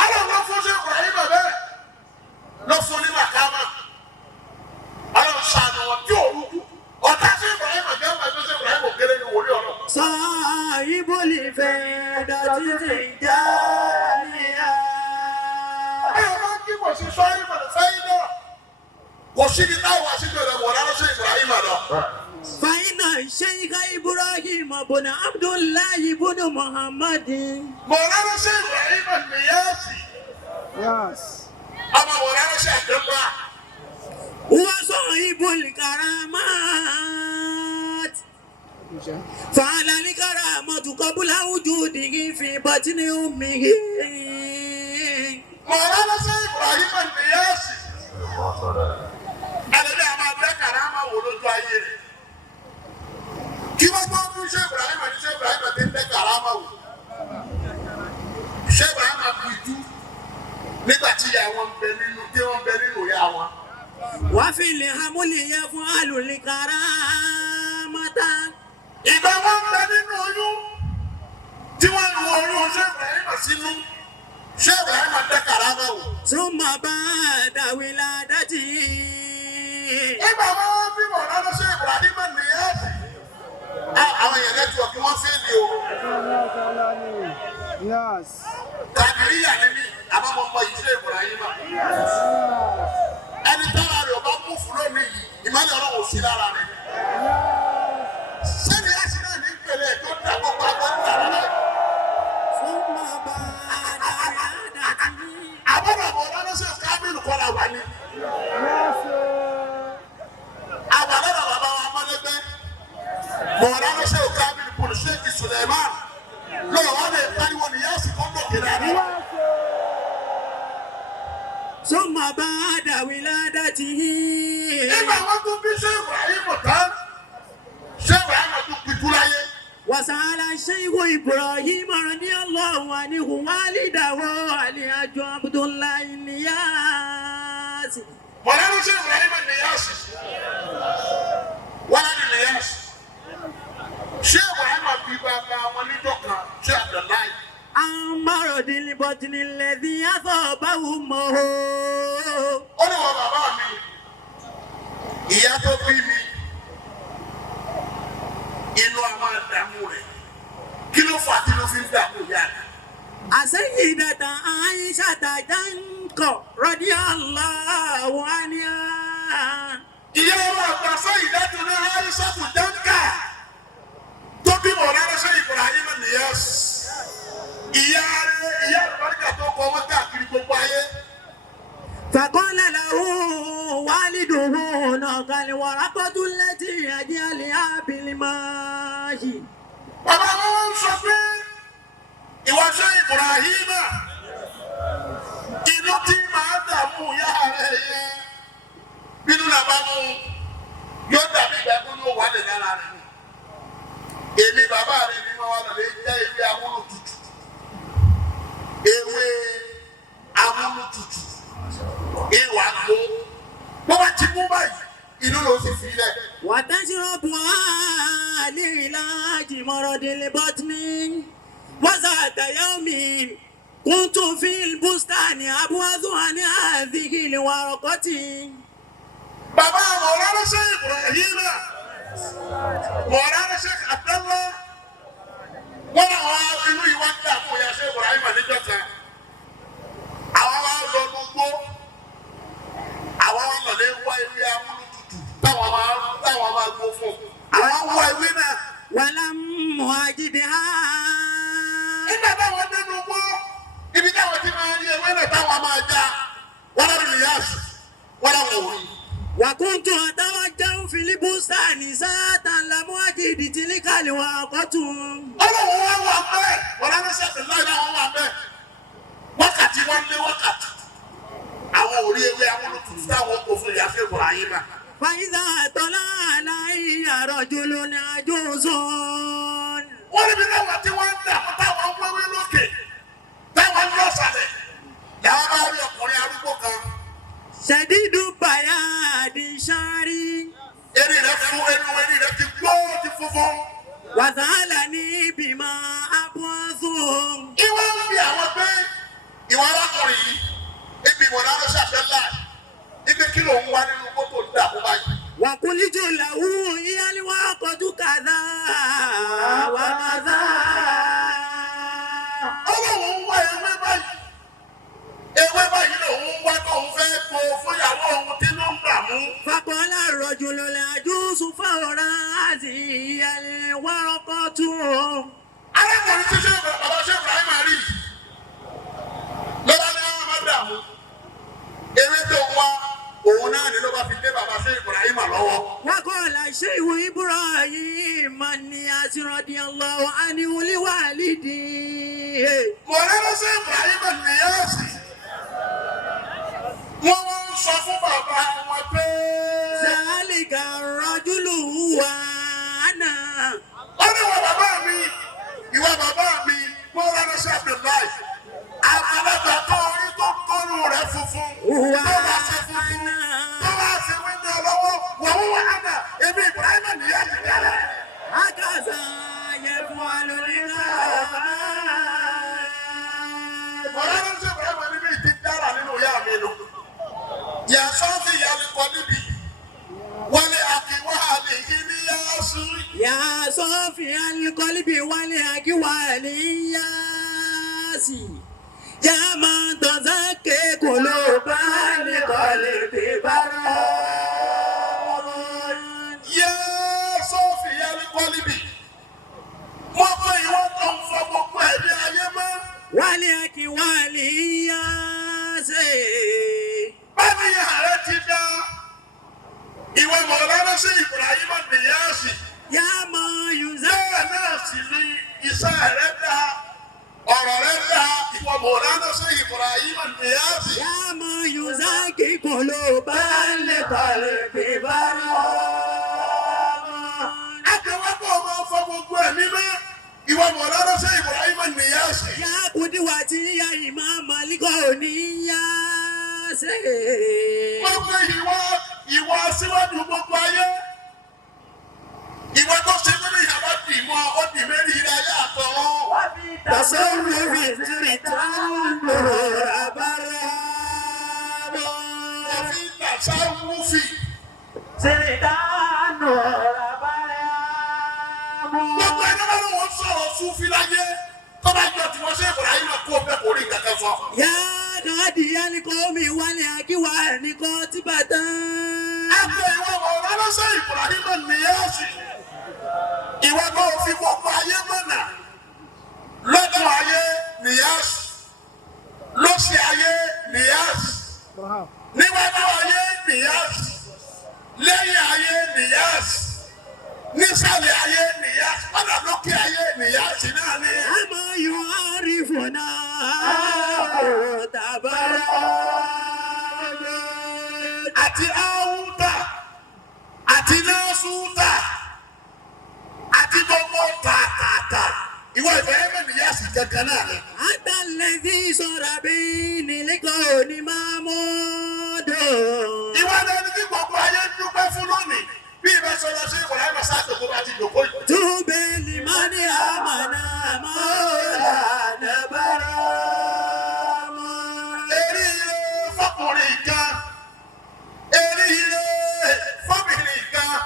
Ọlọ́run ló fún ṣe Ibrahim bẹ́ẹ̀ ló fún ní màkàmá Ọlọ́run ṣàánú wọn tí ò rúkú ọ̀tá ṣe Ibrahim gẹ́gẹ́ bí ṣe Ibrahim òkèrè ní wòlíì ọ̀rọ̀. صاحب الفائدة التجارية. Báyọ̀ máa ń kí kò sí sọ́yìn pẹ̀lú sẹ́yìn náà. Kò sí ní táwọn àṣìṣe rẹ̀ wọ̀ lára ṣe Ibrahim lọ. فإن الشيخ إبراهيم بن عبد الله بن محمد. Mọ̀ lára ṣe Ibrahim nìyẹ́sì. Ọmọ mọ̀ lára ṣe àjọpá. هو صاحب الكرامات. فعل الكرامة قبل وجوده في بطن أمه. Mọ̀ lára ṣe Ibrahim nìyẹ́sì. Ẹlẹ́dẹ̀ àmọ́ abẹ́ kàrámà wò lójú ayé rẹ̀. Kí wọ́n gbọ́ fún ṣé Ibrahim ní ṣé Ibrahim ti ń tẹ́ kàrámà wò. Ṣé Ibrahim fi jú nígbà tí ìyá wọn bẹ nínú tí wọ́n bẹ nínú ìyá wọn. وفي الحمل يفعل الكرامة. Ìgbà wọn bẹ nínú oyún tí wọ́n lu oyún ṣé Ibrahim sínú ṣé Ibrahim tẹ́ kàrámà wò. ثم بعد ولادته. Ìgbà wọn bí mọ̀ lọ́dọ̀ ṣé Ibrahim nìyẹn. Àwọn èèyàn nẹ́tíwọ̀kì wọ́n fẹ́ lé o. Kàdìríyà ni mí, àmọ́ mo mọ ìṣe Ibrahim. Ẹni tára rẹ̀ ọba mú fún lónìí yìí, ìmọ̀lẹ̀ ọlọ́run ò sí lára rẹ̀. Sẹ́ni ẹ̀sìn náà ní ìpele tó dá gbogbo agbọ́n ní àrà rẹ̀. ثم بعد ولادته. Àbọ̀dọ̀ bọ̀ lọ́dọ̀ ṣe Kábílù kọ́ra wà ní. Àbàlọ́dọ̀ bàbá wa mọ́lẹ́gbẹ́. Mọ̀lánà ṣe Kábílù kùnú Ṣéèkì Sùlẹ̀mán. Lọ́wọ́ wọn lè pariwo ní yẹ́sì kọ́ lókè dáadáa. ثم بعد ولادته. Nígbà wọn tún bí ṣé Ibrahim tán, ṣé Ibrahim tún pitú láyé. وسأل الشيخ إبراهيم رضي الله عنه والده الحاج عبد الله النياس. Mọ̀lánà ṣe Ibrahim Niyasi. Wọ́n á ní Niyasi. Ṣé Ibrahim bí bàbá wọn níjọ́ kan ṣé Abdullahi? عن مرض البطن الذي أصابه أمه. Ó ní wọ bàbá mi, ìyá tó bí mi, inú a máa dààmú rẹ̀. Kí ló fà á tí ló fi ń dààmú ìyá rẹ̀? السيدة عائشة جنك رضي الله عنها. Ìyá wa àgbà sẹ́yìn dájú ní Aisha tó jáǹkà tó bí Mọ̀lánà ṣe Ibrahim Niyasi. Ìyá àlùbáríkà tó kọ wọ́n káàkiri gbogbo ayé. فقال له والده هناك الورقة التي يجعلها بالماء. Bàbá wọn sọ pé ìwọ ṣe Ibrahim inú tí màá dààmú ìyá rẹ̀ yẹn bínú náà bá mú yóò dàbí ìgbà tó ló wà lè lára rẹ̀ ni. Èmi bàbá rẹ̀ ni wọ́n wà lọ́lẹ̀ jẹ́ ewé amúnútutù. Ewé amúnútutù. Ìwà ló bó bá ti mú báyìí inú ló sì fi lẹ̀. وتشربها لعلاج مرض البطن. وذات يوم كنت في البستان أبحث عن هذه الورقة. Bàbá Mọ̀lánà ṣe Ibrahim, Mọ̀lánà ṣe Abdallah, wọ́n àwọn inú ìwà ń dà fún ìyá ṣe Ibrahim níjọ́ kan. Àwọn wa lọ gbogbo, àwọn wa lọ̀lẹ́ wá ewé amúnútutù táwọn máa gbó fún. Àwọn wá ewé náà. ولم أجدها. Nígbà táwọn nínú gbó, ibi táwọn ti máa rí ewé náà táwọn máa já, wọ́n lọ́dún Niyasi, wọ́n lọ́wọ́ wò yìí. وكنت أتوجه في البستان ساعة لم أجد تلك الورقة. Ọlọ́run wá wà bẹ́ẹ̀, Mọ̀lánà ṣe Abdullahi náà wà bẹ́ẹ̀. Wákàtí wọ́n lé wákàtí. Àwọn orí ewé amúnútutù táwọn kò fún ìyá fẹ́ Ibrahim. فإذا طلع علي رجل عجوز. wọ́n níbi náà tí wọ́n ń dà kó táwọn ń wéwé lókè táwọn ń lọ sàlẹ̀. làwọn bá rí ọkùnrin arúgbó kan. شديد بياض شعري. eré rẹ̀ fún eré rẹ̀ ti gbó ti funfun. وسألني بما أبوث. ìwọ ń fi àwọn pé ìwọ arákùnrin yìí ibi ìwọ̀n náà ló ṣàfẹ́lá ibi kí ló ń wá nínú mọ́tò dà kó báyìí. وقلت له هي الواقة كذا وكذا. ọlọ́run ń wá ewé báyìí lòun ń wá tóun fẹ́ po fúnyàwó òun tí ló ń gbà mú. فقال الرجل العجوز فوراتي الورقة. arákùnrin tí bàbá ṣe Ibrahim rí lọ́ba ní wọ́n máa dààmú ewé tó ń wá òun náà ni ló bá fi dé bàbá ṣe Ibrahim lọ́wọ́. وقال الشيخ إبراهيم النياس رضي الله عنه لوالديه. mọ̀lẹ́lá ṣe Ibrahim Niyasi wọ́n wá ń sọ fún bàbá wọn pé. ذلك الرجل هو أنا. ó ní wọ bàbá mi ìwọ bàbá mi mọ́lẹ́lá ṣe Abdullahi àgbàlagbà tó orí tó tọ́nu rẹ̀ funfun tó bá ṣe funfun tó bá ṣe wíńdò lọ́wọ́ wọ́n wá àná ebi Ibrahim Niyasi tẹ́lẹ̀. هكذا يفعل mọ̀lẹ́lá ṣe Ibrahim níbi ìdí dára nínú ìyá mi lò. yàtọ̀ sí ìyàlẹ̀ kọ́ níbi wọlé àkíwá àlè yìí ní yáàsù. يا صافي القلب والأكوال الياس. يا من تزكي قلوب القلب برهان. yẹ sọ́ọ̀fì ìyàlẹ̀ kọ́ níbi. mo fọ ìwọ́n tó ń fọ gbogbo ẹ̀mí ayé mọ́. والأكوال الياس. báyìí ààrẹ ti dá ìwé mọ̀lẹ́lá sí Ibrahim Niyasi. يا من يزكي. bẹ́ẹ̀ náà sì ni iṣẹ́ rẹ̀ dá ọ̀rọ̀ rẹ̀ dá ìwé mọ̀lẹ́lá sí Ibrahim Niyasi. يا من يزكي قلوب القلب برهان. àtẹwẹ́pọ̀ máa fọ gbogbo ẹ̀mí mọ́ ìwé mọ̀lẹ́lá sí Ibrahim Niyasi. يا قدوتي يا إمام الكونياس. wọ́n gbé ìwọ síwájú gbogbo ayé. ìwọ tó ṣe nínú ìyàwó dì mọ́ ó dì méjì ilé ayé àtọ̀run. تصرف تريتان برهان. Ẹ̀fí tàṣàrúfì. تريتان Gbogbo برهان. ẹni bá lóun sọ̀rọ̀ Súfì láyé tó bá jọ tí wọ́n ṣe Ibrahim kó bẹ́ẹ̀ kó rí kankan sọ. يا نادي القوم والأكوان قاتبة. Ẹgbẹ́ ìwọ ọ̀rọ̀ lọ́sẹ̀ Ibrahim Niyasi. Ìwọ náà fi gbogbo ayé mọ̀nà. Lọ́dọ̀ ayé Niyasi. Lọ́sẹ̀ ayé Niyasi. Níwájú ayé Niyasi. Lẹ́yìn ayé Niyasi. Nísàlẹ̀ ayé Niyasi. Padà lókè ayé Niyasi náà ni. أما يعرفنا تبرك. Àti Áwúdà, àti Násúdà, àti gbogbo tààtàtà. Ìwọ Ibrahim Niyasi kankan náà ni. أنت الذي صار بيني لكون محمود. Ìwọ náà ni kí gbogbo ayé dúpẹ́ fún lónìí. Bí ìbẹ́ sọ̀rọ̀ sí Ibrahim sáàtò tó bá ti dòkó yìí. توبى لمن آمن مولانا برام. Eríire fọkùnrin kan, eríire fọbìnrin kan,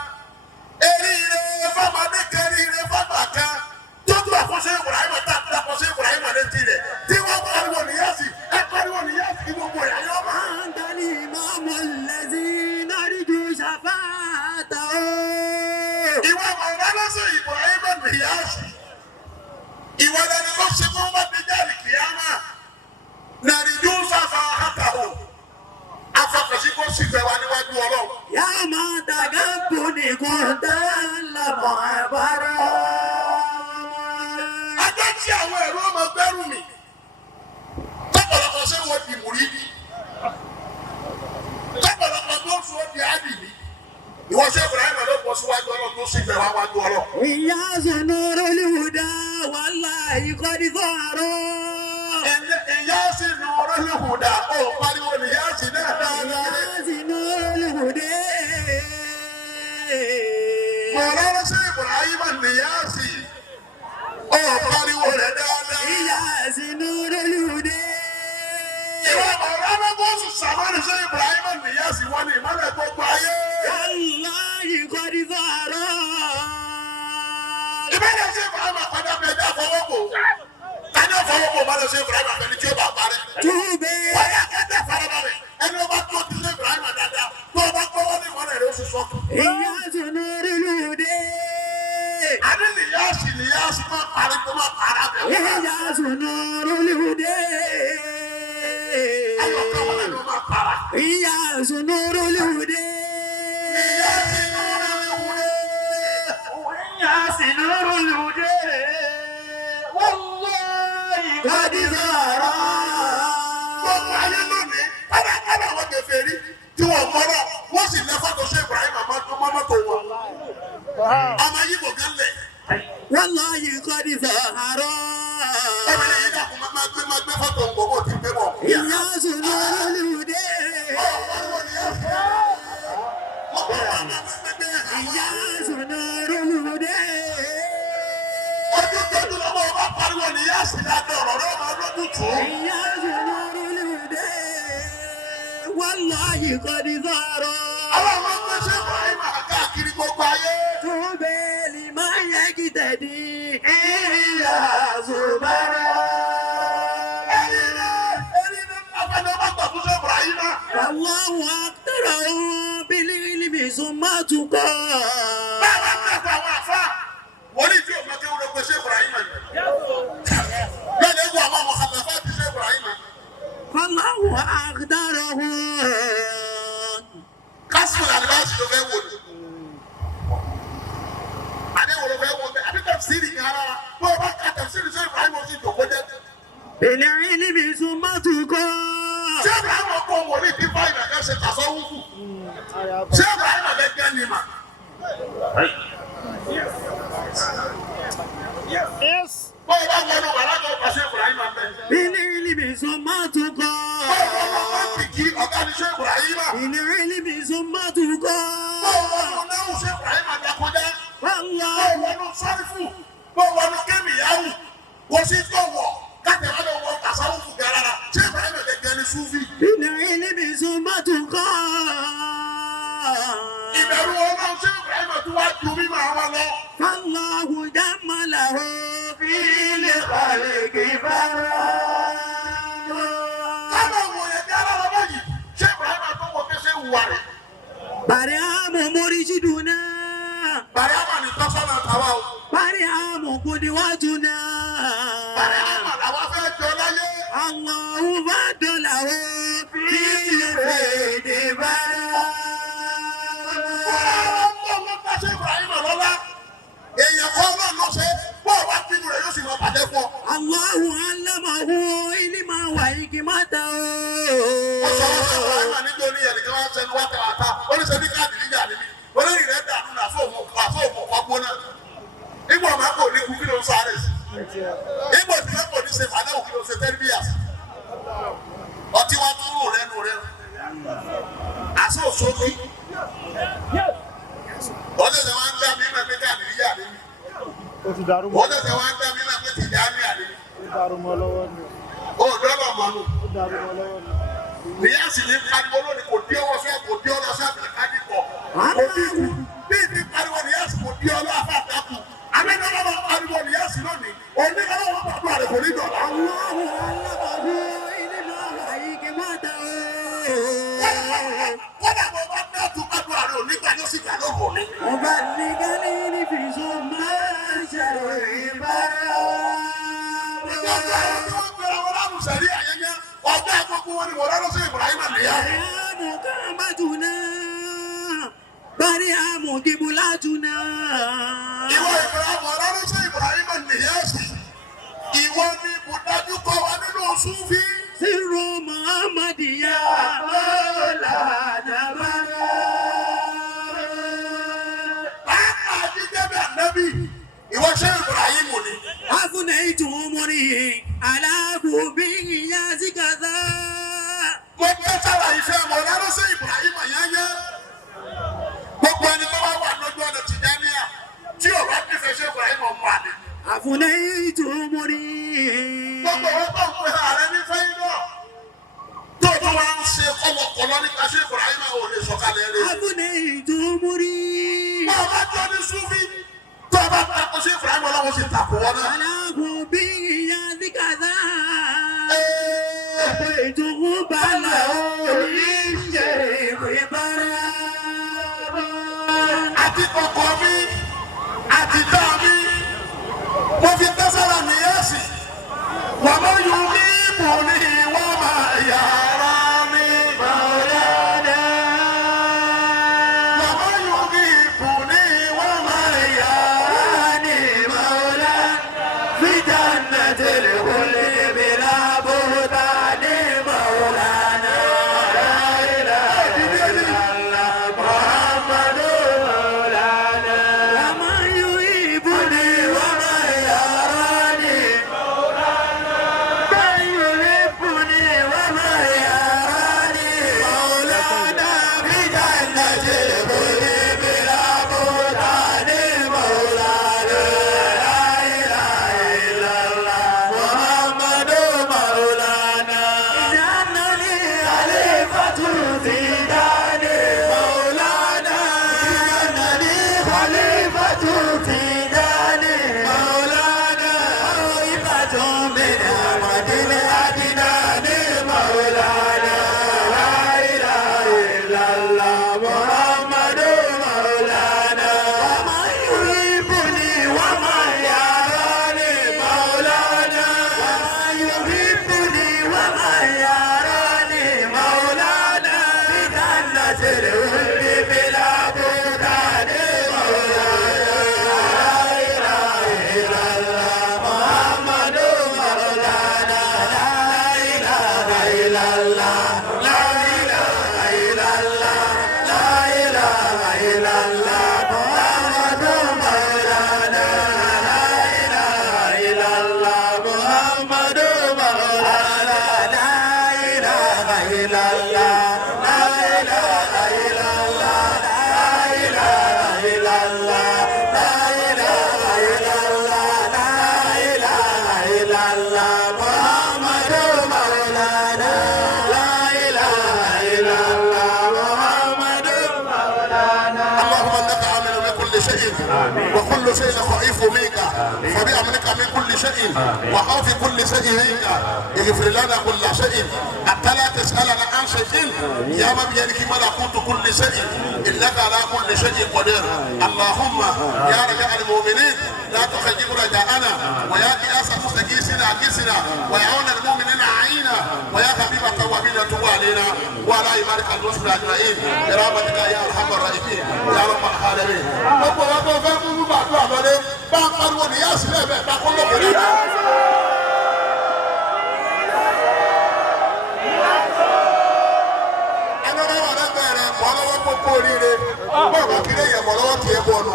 eríire fọmọdé kan, eríire fọgbà kan. Tó tún àkọsí Ibrahim tá a tún àkọsí Ibrahim létí rẹ̀. Tí wọ́n bá wọ Niyasi, ẹ pariwo Niyasi kí gbogbo ìyá yọ máa. أنت الإمام الذي نرجو شفاعته. Ìwọ ọ̀rọ̀ lọ́sẹ̀ Ibrahim Niyasi. Ìwọ lẹni tó ṣe kó wọ́n ti jáde kìámà. Nàìjíríà sáfà àtàwọ̀. Afọkànsí kó sì fẹ́ wa níwájú Ọlọ́run. يا ما تقبني كنت لمعبرا. Ajá tí àwọn ẹ̀rọ ọmọ gbẹ́rù mi. Tọ́pọ̀lọpọ̀ ṣé wọ́n di mùrídì. Tọ́pọ̀lọpọ̀ tó sọ di ádìní. ìwọ ṣé Ibrahim ló bọ́ síwájú ọlọ́run tó sì bẹ̀rẹ̀ wájú ọlọ́run. إياس نور الهدى والله قد ظهروا ìyá sì nu olóhùdà ó pariwo ní ìyá sì náà dáadáa. إياس نور الهدى mọ̀lọ́rọ́ sí Ibrahim ní ìyá sì ó pariwo rẹ̀ dáadáa. إياس نور الهدى ìwọ mọ̀lọ́rọ́ bó sùn sàmánì sí Ibrahim ní ìyá sì wọ́n ní ìmọ̀lẹ̀ gbogbo ayé. والله قد ظهروا ìbéèrè sí Ibrahim àpàdé abẹ́ẹ̀dá fọwọ́bò. tani ó fọwọ́bò bá lọ sí Ibrahim àpẹẹrẹ tí ó bá parẹ́. توبة wọ́n yà kẹ́tẹ́ farabalẹ̀ ẹni ó bá tó ti sí Ibrahim dáadáa tó o bá gbọ́wọ́ ní ìmọ̀lẹ̀ rẹ̀ ó sì sọ́kù. إياس نور الهدى àní nìyáàsì máa parí tó máa para bẹ̀ wọ́n. إياس نور الهدى ayọ̀ kan wọlé ló máa para. إياس نور الهدى nìyáàsì náà ló wúlé. إياس نور الهدى والله قد ظهروا gbogbo ayé lónìí kábàkábà wọn kẹfẹ́ rí tí wọ́n mọ́rọ̀ wọ́n sì lẹ́fọ́ tó ṣe Ibrahim mọ́mọ́tò wọn. ọmọ yìí kò gán lẹ̀. والله قد ظهروا obìnrin yìí dàkú máa gbé fọ́tò ń gbogbo tí ń gbé bọ̀. إياس نور الهدى إياس نور الهدى ojú tójú lọ́wọ́ ọba pariwo ní yáàsì lábẹ́ ọ̀rọ̀ rẹ̀ máa lójú tù ú. إياس نور الهدى والله قد ظهروا àwọn ọmọ ẹgbẹ́ ṣe Ibrahim káàkiri gbogbo ayé. توبى لمن يقتدي إياس برا ẹni ní afẹ́ni ọba gbà fún ṣe Ibrahim. والله أكثره بالعلم ثم تقى báwa ń tẹ̀sán àwọn àfa wọ́n ní tí o máa kéwòn lọ́gbẹ́ ṣe Ibrahim ni. lọ́dẹ̀ ń wọ àwọn ọmọ àgbàfà ti ṣe Ibrahim. فالله أقدره kásìmù àdìbáṣì ló fẹ́ wò ni. àdéhùn ló fẹ́ wò ni àbí tẹ̀síìrì kan rárá bó o bá ka tẹ̀síìrì ṣe Ibrahim ó sì jòkó jẹ́. بالعلم ثم تقى ṣé Ibrahim ọkọ wòlíì tí fáyìn ẹ̀kẹ́ ṣe tàṣọ wúkú. ṣé Ibrahim ẹ̀kẹ́ gẹ́ ni mà. bó o bá wọnú wàrà tó kọ ṣe Ibrahim abẹ. بالعلم ثم تقى bó o wọnú mọ́tìkì ọ̀gá ni ṣe Ibrahim. بالعلم ثم تقى bó o wọnú náwó ṣe Ibrahim àdàkọjá. bó o والله wọnú sọ́rífù bó o wọnú kémìyàwó kò sí tó wọ̀ káàtẹ̀ wọ́n lè wọ tàṣàwùfù gàràrà ṣé Ibrahim ẹ̀kẹ́ gẹ́ ni súfì. بالعلم ثم تقى ìbẹ̀rù ọlọ́run ṣé Ibrahim tó wá ju mímọ́ àwọn lọ. فالله جمله في الخلق برا kábọ̀ wò yẹn ní alára báyìí ṣé Ibrahim tó wọ kẹsẹ̀ wà rẹ̀. برهام مرشدنا bàrẹ̀ àmà ní tọ́sọ́nà tàwa o. برهام قدوتنا bàrẹ̀ àmà làwọn fẹ́ jọ láyé. الله فضله في البيت برا wọ́n bá ṣe Ibrahim lọ́lá. èèyàn kan náà lọ ṣe bó o bá bínú rẹ̀ yóò sì lọ bàjẹ́ fún ọ. الله علمه علما وحكمته wọ́n sọ wọ́n sọ Ibrahim níjó ní ẹ̀rí kí wọ́n ṣe ní wákà wàtá ó ní ṣe ní káàdì níjà níbi olóyìn rẹ̀ dànù náà fóòmù ọ̀pọ̀ gbóná. nígbà máa kò ní kú kí ló ń sáré sí. nígbà tí wọ́n kò ní ṣe fàdáwò kí ló ṣe tẹ́lifíà sí. ọtí wa tó rò rẹ́nu rẹ̀ àṣọ òṣòkì. wọ́n tẹ̀sẹ̀ wá ń dá mi náà pé káàdì níjà níbi. ó ti dàrú mọ́ wọ́n tẹ̀sẹ̀ wá ń dá mi náà pé tìjà ní àlè. ó dàrú mọ́ lọ́wọ́ ni ó dọ́lọ̀ mọ́nu. ó dàrú mọ́ lọ́wọ́ ni. Nìyá sì ní pariwo lónìí kò dí ọwọ́ sọ́ọ̀ kò dí ọlọ́ sọ́ọ̀ bẹ̀rẹ̀ kájí pọ̀. Kò bí kú bí ti pariwo nìyá sì kò dí ọlọ́ àfàtàkù. Abẹ́nẹ́wọ́n máa pariwo nìyá sì lónìí. Òní ká wọ́n pàdé àrẹ kò ní dọ̀la. Kọ́dà bọ̀ bá bẹ́ẹ̀ tún pàdé àrẹ òní gbà yóò sì gbà lóko òní. Ìjọba àwọn tí wọ́n gbéra wọn lábùsẹ̀rí àyẹyẹ ọgbẹ́ àkọ́kọ́ wọn ni wọ́n rárá sí Ibrahim nìyá. برهام قبلتنا Ìwọ Ibrahim ọ̀rọ̀ sí Ibrahim nìyẹ́sì. Ìwọ ni ibùdájú kọ wa nínú Súfí. سر محمد يا مولانا برا ṣé Ibrahim ni. أفنيت عمري على كوبيات كذا. mo gbé sára ìfẹ́ mọ̀ lọ́rọ́ sí Ibrahim yányá. gbogbo ẹni tó bá wà lójú ọ̀nà Tìjàníyà tí ò bá nífẹ̀ẹ́ ṣé Ibrahim mọ̀ àdé. أفنيت عمري. gbogbo wọn tó ń pè ààrẹ ní fẹ́yìn náà. tó tó wá ń ṣe kọ́lọ̀kọ́lọ́ nípa ṣé Ibrahim ò lè sọ̀kalẹ̀ rẹ̀. أفنيت عمري. báwo bá jọ ní Súfì tó bá takò ṣé Ibrahim ọlọ́wọ́ sì takò wọn náà. على كوبيات كذا. أتيته بلا للشيخ برابا. àti kọ̀kọ̀ mi àti dá mi mo fi tẹ́sára nìyẹ́sì wà má yóò ní ibò ní wọ́n máa yára mi. مولانا wà má yóò ní ibò ní wọ́n máa yára mi. مولانا في جنة الخلد بلا بهتان مولانا لا إله إلا الله محمد مولانا ومن يحبني ومن يراني من يحبني ومن يراني مولانا في جنة الخلد بلا بهتان مولانا لا إله إلا الله محمد مولانا إنني خليفة تيجاني مولانا إنني خليفة تيجاني مولانا خليفة من أحمد الأدنان مولانا لا إله إلا الله محمد مولانا ومن يحبني ومن يراني مولانا ومن يحبني ومن يراني مولانا في جنة الخلد بلا بهتان مولانا لا إله إلا الله محمد مولانا لا إله إلا الله لا إله إلا الله لا إله إلا الله محمد مولانا لا إله إلا الله محمد مولانا لا إله إلا الله لا إله إلا الله لا إله إلا الله لا إله إلا الله لا إله إلا الله محمد مولانا لا إله إلا الله محمد مولانا اللهم انك عامل بكل شيء وكل شيء خائف منك فبأمرك من كل شيء وخوف كل شيء منك اغفر لنا كل شيء حتى لا تسألنا عن شيء يا من بيدك ملكوت كل شيء انك على كل شيء قدير. اللهم يا رجاء المؤمنين لا تخيب رجاءنا ويا قياس المستغيثين اغثنا ويا عون المؤمنين اعينا ويا حبيب التوابين تب علينا وعلى عبادك الرسل اجمعين برحمتك يا ارحم الراحمين يا رب العالمين. gbogbo wa tó fẹ́ mú gbàdúrà lọ́lé bá ń pariwo nìyá sílẹ̀ bẹ́ẹ̀ bá kọ́ lókè náà. ẹni wọn wà lẹ́gbẹ̀ẹ́ rẹ̀ kọ́ lọ́wọ́ gbogbo oríire bọ́ọ̀ bá kiri yẹ̀ mọ́ lọ́wọ́ kì í bọ̀ nù.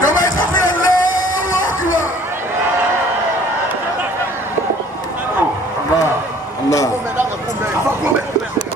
Jọba ìsàfihàn lọ́wọ́ kìlọ̀. Allah. Allah.